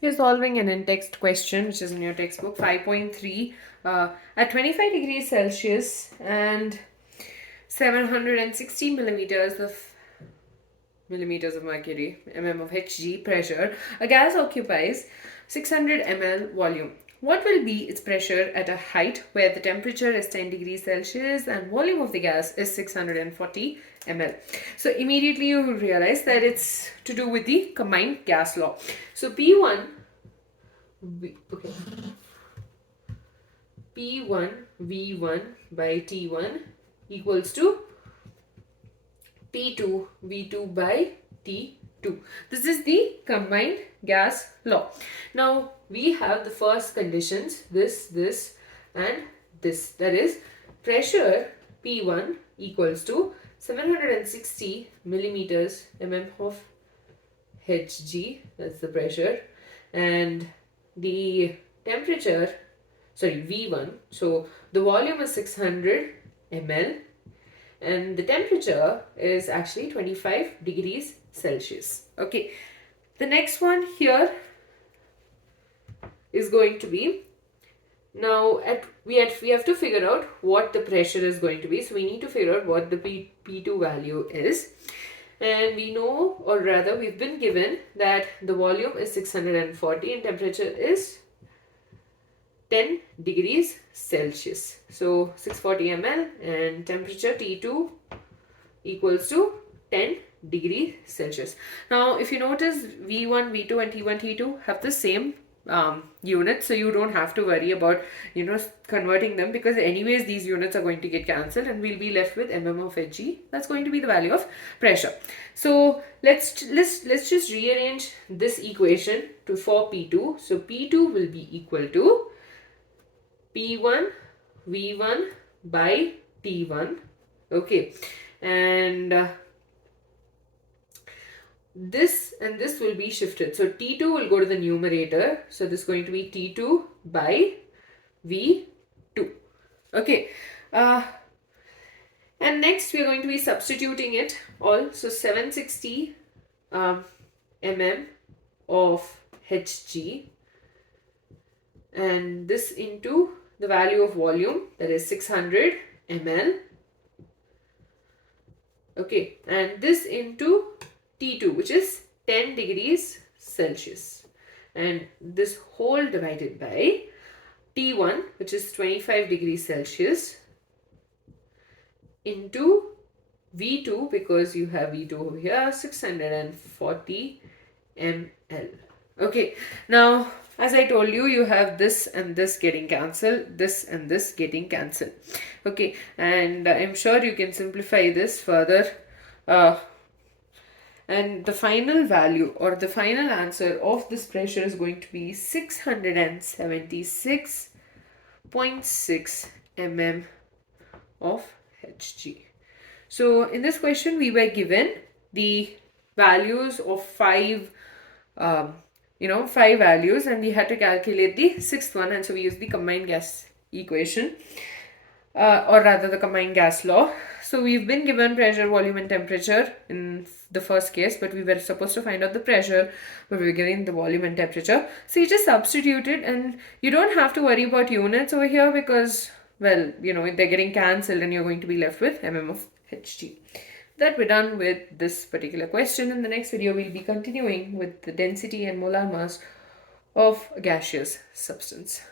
You're solving an in-text question, which is in your textbook, 5.3. At 25 degrees Celsius and 760 millimeters of mercury, of Hg pressure, a gas occupies 600 ml volume. What will be its pressure at a height where the temperature is 10 degrees Celsius and volume of the gas is 640 ml? So immediately you will realize that it's to do with the combined gas law. So P1 V1 by T1 equals to P2 V2 by T2. This is the combined gas law. Now we have the first conditions, this, and this. That is, pressure P1 equals to 760 millimeters of Hg, that's the pressure, and the temperature, V1, so the volume is 600 ml and the temperature is actually 25 degrees Celsius. Okay, the next one here is going to be, now we have to figure out what the pressure is going to be. So we need to figure out what the P2 value is, and we know, or rather we've been given that the volume is 640 and temperature is 10 degrees Celsius. So 640 ml and temperature T2 equals to 10 degrees Celsius. Now if you notice, V1, V2 and T1, T2 have the same units, so you don't have to worry about converting them, because anyways these units are going to get cancelled and we'll be left with of Hg. That's going to be the value of pressure. So let's just rearrange this equation for P2. So P2 will be equal to P1 V1 by T1. Okay, and this and this will be shifted. So T2 will go to the numerator. So this is going to be T2 by V2. Okay. And next we are going to be substituting it all. So 760 mm of Hg, and this into the value of volume, that is 600 ml. Okay, and this into T2, which is 10 degrees Celsius, and this whole divided by T1, which is 25 degrees Celsius, into V2, because you have V2 over here, 640 ml. Okay, now as I told you, you have this and this getting cancelled, this and this getting cancelled. Okay, and I'm sure you can simplify this further. And the final value or the final answer of this pressure is going to be 676.6 mm of Hg. So in this question, we were given the values of five values, and we had to calculate the sixth one, and so we used the combined gas equation, or rather the combined gas law. So we've been given pressure, volume and temperature in the first case, but we were supposed to find out the pressure, but we were given the volume and temperature. So you just substitute it, and you don't have to worry about units over here, because, well, they're getting cancelled and you're going to be left with of Hg. That we're done with this particular question. In the next video, we'll be continuing with the density and molar mass of a gaseous substance.